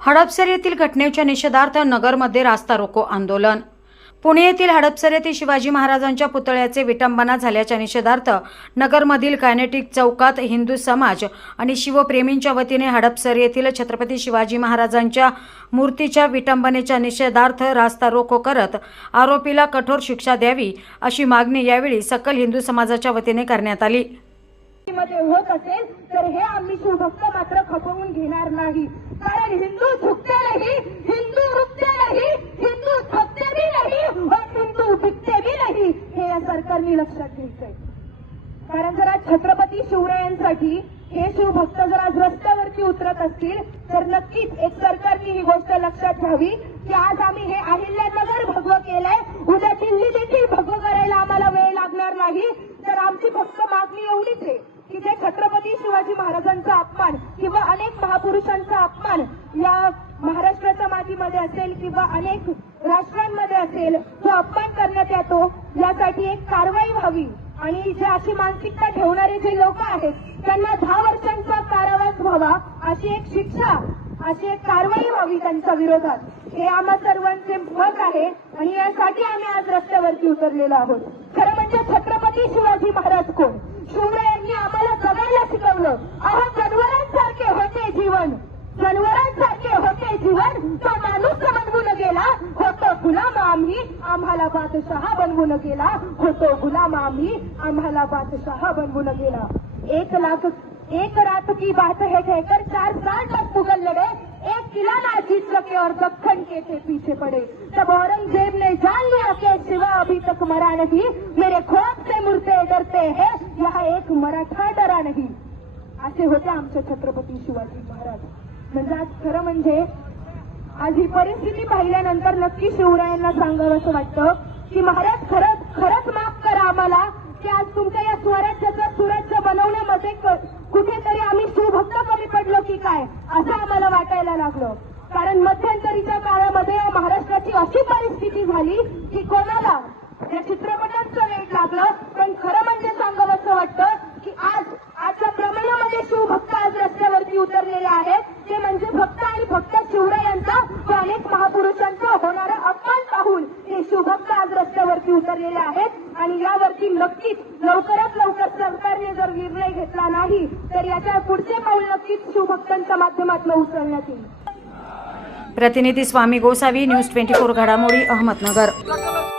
हडपसर येथील घटनेच्या निषेधार्थ नगरमध्ये रास्ता रोको आंदोलन। पुणे येथील हडपसर येथील शिवाजी महाराजांच्या पुतळ्याचे विटंबना झाल्याच्या निषेधार्थ नगरमधील कायनेटिक चौकात हिंदू समाज आणि शिवप्रेमींच्या वतीने हडपसर येथील छत्रपती शिवाजी महाराजांच्या मूर्तीच्या विटंबनेच्या निषेधार्थ रास्ता रोको करत आरोपीला कठोर शिक्षा द्यावी अशी मागणी यावेळी सकल हिंदू समाजाच्या वतीने करण्यात आली। मध्ये होत असेल तर हे आम्ही शिवभक्त मात्र खपवून घेणार नाही, कारण हिंदू झुकते नहीं, हिंदू रुकते नहीं, हिंदू थकते भी नहीं और हिंदू बिकते भी नहीं, हे या सरकारने लक्षात घ्यायचंय। कारण जर आज छत्रपती शिवरायांसाठी हे शिवभक्त जर आज रस्त्यावरती उतरत असतील तर नक्कीच एक सरकारने ही गोष्ट लक्षात घ्यावी की आज आम्ही हे अहिल्यानगर भगवं केलंय, उद्या दिल्ली देखील भगवं करायला आम्हाला वेळ लागणार नाही। तर आमची फक्त मागणी एवढीच आहे की जे छत्रपती शिवाजी महाराजांचा अपमान किंवा अनेक महापुरुषांचा अपमान या महाराष्ट्राच्या मातीमध्ये असेल किंवा अनेक राष्ट्रांमध्ये असेल जो अपमान करण्यात येतो, यासाठी एक कारवाई व्हावी आणि जे अशी मानसिकता ठेवणारे जे लोक आहेत त्यांना 10 वर्षांचा कारावास व्हावा, अशी एक शिक्षा, अशी एक कारवाई व्हावी त्यांच्या विरोधात, हे आम्हा सर्वांचे मत आहे आणि यासाठी आम्ही आज रस्त्यावरती उतरलेलो आहोत। खरं म्हणजे छत्रपती शिवाजी महाराज कोण? शिवरायांनी आम्हाला जगायला शिकवलं। अहो जनावरांसारखे होते जीवन, जनावरांसारखे होते जीवन, तो माणूस बनवून गेला, होतो गुलाम आम्ही, आम्हाला बादशाह बनवून गेला, होतो गुलाम आम्ही, आम्हाला बादशाह बनवून गेला। 1 रात की बात है कहकर 4 साल तक मुगल लड़े, 1 किला ना जीत सके और दक्खन के थे पीछे पड़े। तब औरंगजेब ने जान लिया कि शिवा अभी तक मरा नहीं, मेरे खौफ से मुर्दे डरते हैं, यहाँ एक मराठा डरा नहीं। असे होते आमचे छत्रपती शिवाजी महाराज। म्हणजे आज खरं म्हणजे आज ही परिस्थिती पाहिल्यानंतर नक्की शिवरायांना सांगावं असं वाटतं की महाराज खरंच माफ करा आम्हाला की आज तुमच्या या स्वराज्याचं सुराज्य बनवण्यामध्ये कुठेतरी आम्ही शिवभक्त कमी पडलो की काय असं आम्हाला वाटायला लागलं। कारण मध्यंतरीच्या काळामध्ये महाराष्ट्राची अशी परिस्थिती झाली की कोणाला या चित्रपटांचं वेट लागलं, पण खरं म्हणजे सांगावं असं वाटतं की आजच्या प्रमाणामध्ये शिवभक्त आज रस्त्यावरती उतरलेले आहेत, ते म्हणजे भक्त आणि भक्त शिवरायांचा व अनेक महापुरुषांचा होणारा अपमान पाहून हे शिवभक्त आज रस्त्यावरती उतरलेले आहेत आणि यावरती नक्कीच लवकरात लवकर सरकारने जर निर्णय घेतला नाही तर याच्या पुढचे पाऊल नक्कीच शिवभक्तांच्या माध्यमातून उचलण्यात येईल। प्रतिनिधी स्वामी गोसावी, न्यूज 24 घडामोडी, अहमदनगर।